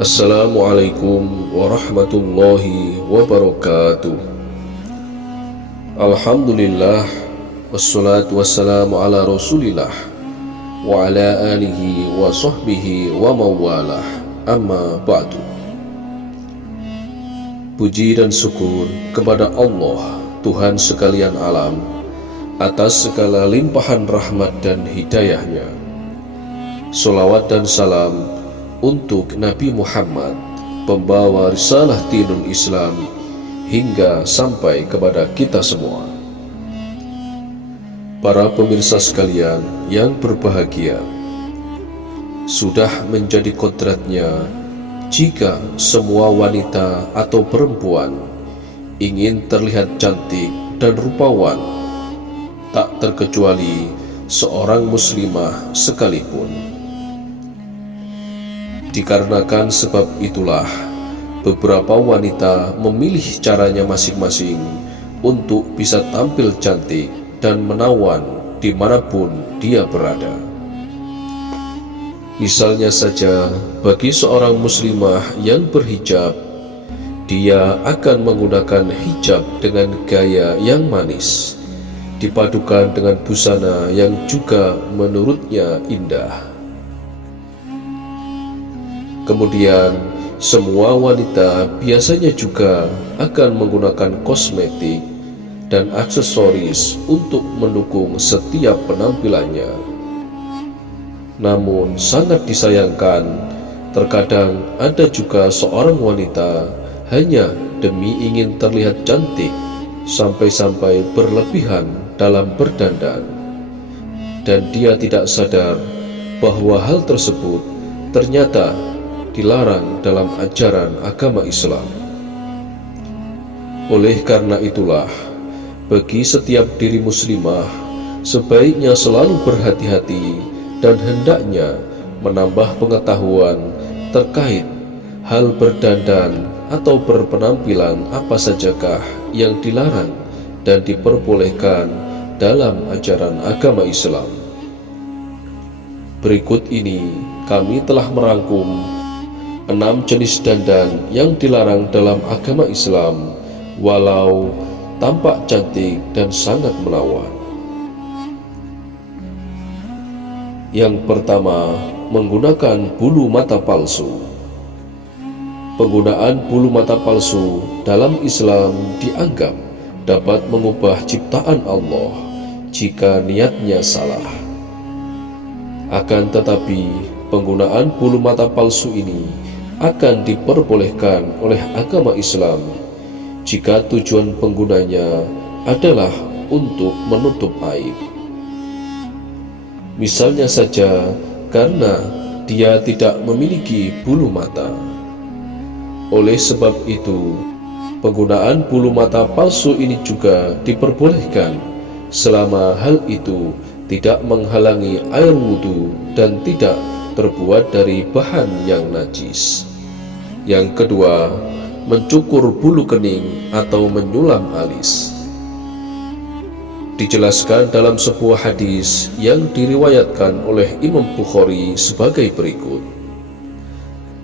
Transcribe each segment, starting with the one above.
Assalamualaikum warahmatullahi wabarakatuh. Alhamdulillah, wassalatu wassalamu ala rasulillah wa ala alihi wa sahbihi wa mawalah, amma ba'du. Puji dan syukur kepada Allah, Tuhan sekalian alam, atas segala limpahan rahmat dan hidayahnya. Sholawat dan salam untuk Nabi Muhammad, pembawa risalah dinul Islam, hingga sampai kepada kita semua. Para pemirsa sekalian yang berbahagia, sudah menjadi kodratnya jika semua wanita atau perempuan ingin terlihat cantik dan rupawan, tak terkecuali seorang muslimah sekalipun. Dikarenakan sebab itulah, beberapa wanita memilih caranya masing-masing untuk bisa tampil cantik dan menawan dimanapun dia berada. Misalnya saja, bagi seorang muslimah yang berhijab, dia akan menggunakan hijab dengan gaya yang manis, dipadukan dengan busana yang juga menurutnya indah. Kemudian, semua wanita biasanya juga akan menggunakan kosmetik dan aksesoris untuk mendukung setiap penampilannya. Namun sangat disayangkan, terkadang ada juga seorang wanita hanya demi ingin terlihat cantik sampai-sampai berlebihan dalam berdandan, dan dia tidak sadar bahwa hal tersebut ternyata dilarang dalam ajaran agama Islam. Oleh karena itulah, bagi setiap diri muslimah sebaiknya selalu berhati-hati dan hendaknya menambah pengetahuan terkait hal berdandan atau berpenampilan apa sajakah yang dilarang dan diperbolehkan dalam ajaran agama Islam. Berikut ini kami telah merangkum 6 jenis dandan yang dilarang dalam agama Islam walau tampak cantik dan sangat menawan. Yang pertama, menggunakan bulu mata palsu. Penggunaan bulu mata palsu dalam Islam dianggap dapat mengubah ciptaan Allah jika niatnya salah. Akan tetapi, penggunaan bulu mata palsu ini akan diperbolehkan oleh agama Islam jika tujuan penggunanya adalah untuk menutup aib. Misalnya saja, karena dia tidak memiliki bulu mata. Oleh sebab itu, penggunaan bulu mata palsu ini juga diperbolehkan selama hal itu tidak menghalangi air wudhu dan tidak terbuat dari bahan yang najis. Yang kedua, mencukur bulu kening atau menyulam alis. Dijelaskan dalam sebuah hadis yang diriwayatkan oleh Imam Bukhari sebagai berikut.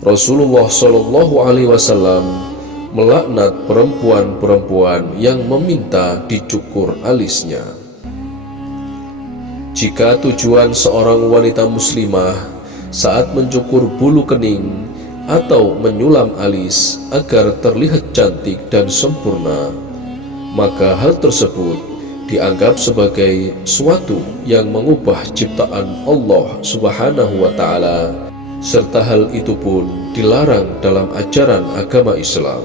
Rasulullah SAW melaknat perempuan-perempuan yang meminta dicukur alisnya. Jika tujuan seorang wanita muslimah saat mencukur bulu kening atau menyulam alis agar terlihat cantik dan sempurna, maka hal tersebut dianggap sebagai suatu yang mengubah ciptaan Allah Subhanahu wa Ta'ala, serta hal itu pun dilarang dalam ajaran agama Islam.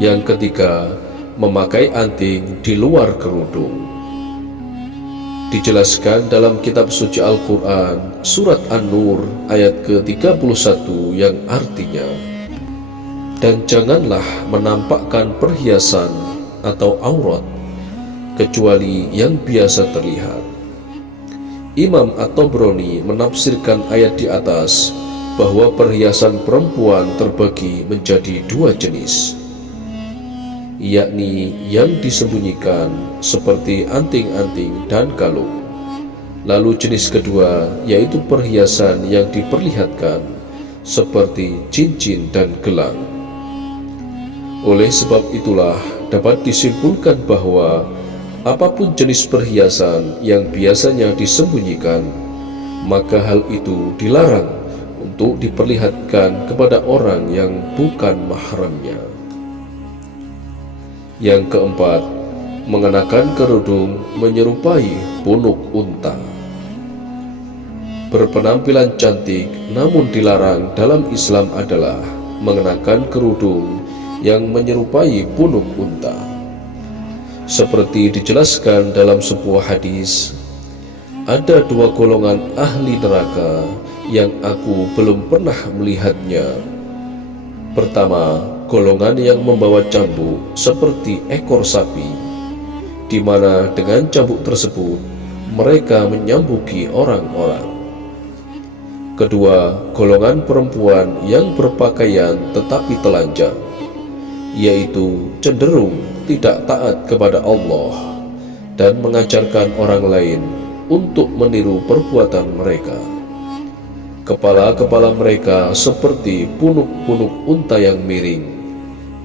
Yang ketiga, memakai anting di luar kerudung. Dijelaskan dalam kitab suci Al-Quran, surat An-Nur ayat ke-31 yang artinya, dan janganlah menampakkan perhiasan atau aurat kecuali yang biasa terlihat. Imam At-Tabrani menafsirkan ayat di atas bahwa perhiasan perempuan terbagi menjadi 2 jenis, yakni yang disembunyikan seperti anting-anting dan kalung. Lalu jenis kedua yaitu perhiasan yang diperlihatkan seperti cincin dan gelang. Oleh sebab itulah dapat disimpulkan bahwa apapun jenis perhiasan yang biasanya disembunyikan, maka hal itu dilarang untuk diperlihatkan kepada orang yang bukan mahramnya. Yang keempat, mengenakan kerudung menyerupai punuk unta. Berpenampilan cantik namun dilarang dalam Islam adalah mengenakan kerudung yang menyerupai punuk unta. Seperti dijelaskan dalam sebuah hadis, ada dua golongan ahli neraka yang aku belum pernah melihatnya. Pertama, golongan yang membawa cambuk seperti ekor sapi, di mana dengan cambuk tersebut mereka menyambuki orang-orang. Kedua, golongan perempuan yang berpakaian tetapi telanjang, yaitu cenderung tidak taat kepada Allah dan mengajarkan orang lain untuk meniru perbuatan mereka. Kepala-kepala mereka seperti punuk-punuk unta yang miring,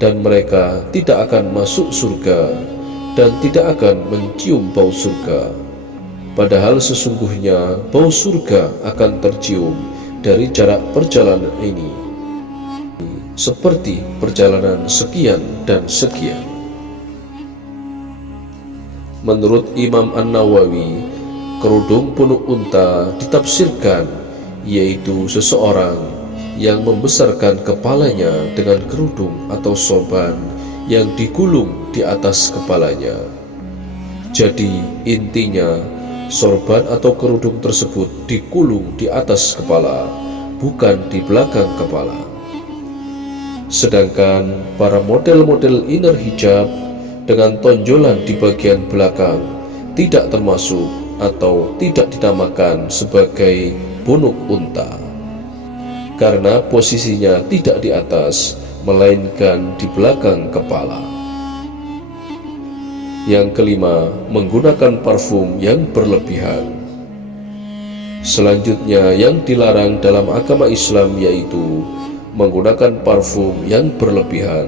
dan mereka tidak akan masuk surga dan tidak akan mencium bau surga. Padahal sesungguhnya bau surga akan tercium dari jarak perjalanan ini, seperti perjalanan sekian dan sekian. Menurut Imam An-Nawawi, kerudung punuk unta ditafsirkan yaitu seseorang yang membesarkan kepalanya dengan kerudung atau sorban yang digulung di atas kepalanya. Jadi intinya, sorban atau kerudung tersebut digulung di atas kepala, bukan di belakang kepala. Sedangkan para model-model inner hijab dengan tonjolan di bagian belakang tidak termasuk atau tidak dinamakan sebagai punuk unta, karena posisinya tidak di atas, melainkan di belakang kepala. Yang kelima, menggunakan parfum yang berlebihan. Selanjutnya yang dilarang dalam agama Islam yaitu menggunakan parfum yang berlebihan.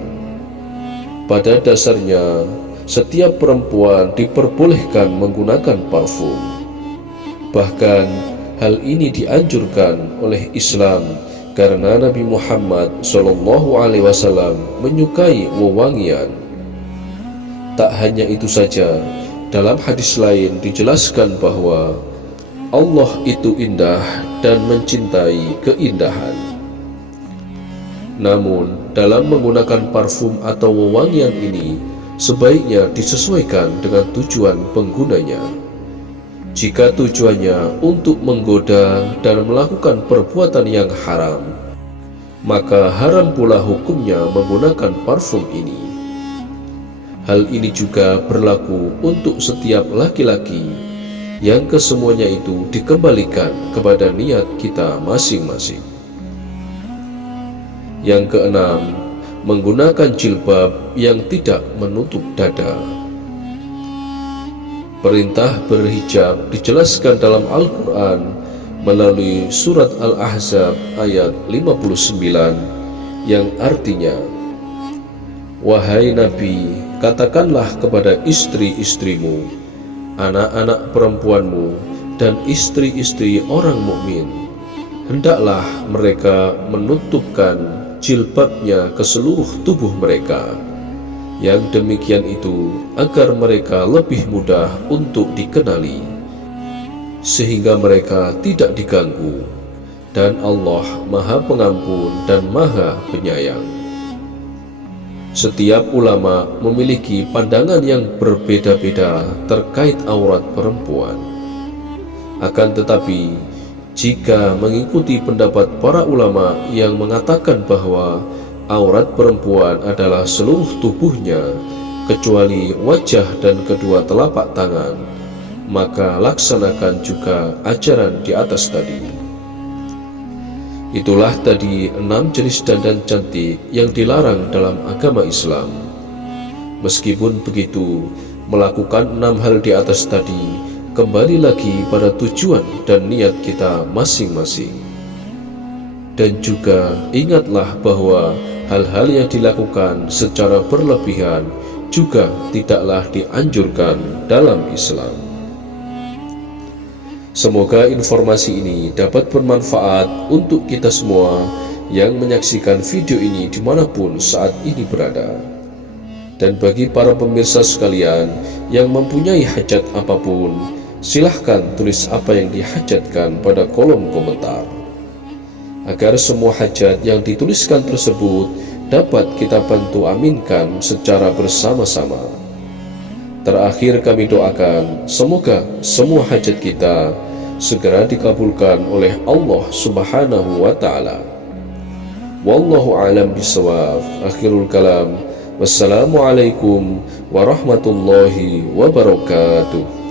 Pada dasarnya, setiap perempuan diperbolehkan menggunakan parfum. Bahkan hal ini dianjurkan oleh Islam karena Nabi Muhammad SAW menyukai wewangian. Tak hanya itu saja, dalam hadis lain dijelaskan bahwa Allah itu indah dan mencintai keindahan. Namun, dalam menggunakan parfum atau wewangian ini, sebaiknya disesuaikan dengan tujuan penggunanya. Jika tujuannya untuk menggoda dan melakukan perbuatan yang haram, maka haram pula hukumnya menggunakan parfum ini. Hal ini juga berlaku untuk setiap laki-laki, yang kesemuanya itu dikembalikan kepada niat kita masing-masing. Yang keenam, menggunakan jilbab yang tidak menutup dada. Perintah berhijab dijelaskan dalam Al-Quran melalui surat Al-Ahzab ayat 59 yang artinya, "Wahai Nabi, katakanlah kepada istri-istrimu, anak-anak perempuanmu, dan istri-istri orang mukmin, hendaklah mereka menutupkan jilbabnya ke seluruh tubuh mereka. Yang demikian itu agar mereka lebih mudah untuk dikenali, sehingga mereka tidak diganggu, dan Allah Maha Pengampun dan Maha Penyayang." Setiap ulama memiliki pandangan yang berbeda-beda terkait aurat perempuan. Akan tetapi, jika mengikuti pendapat para ulama yang mengatakan bahwa aurat perempuan adalah seluruh tubuhnya kecuali wajah dan kedua telapak tangan, maka laksanakan juga ajaran di atas tadi. Itulah tadi 6 jenis dandan cantik yang dilarang dalam agama Islam. Meskipun begitu, melakukan 6 hal di atas tadi kembali lagi pada tujuan dan niat kita masing-masing. Dan juga ingatlah bahwa hal-hal yang dilakukan secara berlebihan juga tidaklah dianjurkan dalam Islam. Semoga informasi ini dapat bermanfaat untuk kita semua yang menyaksikan video ini dimanapun saat ini berada. Dan bagi para pemirsa sekalian yang mempunyai hajat apapun, silahkan tulis apa yang dihajatkan pada kolom komentar, agar semua hajat yang dituliskan tersebut dapat kita bantu aminkan secara bersama-sama. Terakhir kami doakan semoga semua hajat kita segera dikabulkan oleh Allah Subhanahu wa ta'ala. Wallahu a'lam bishawab. Akhirul kalam. Wassalamualaikum warahmatullahi wabarakatuh.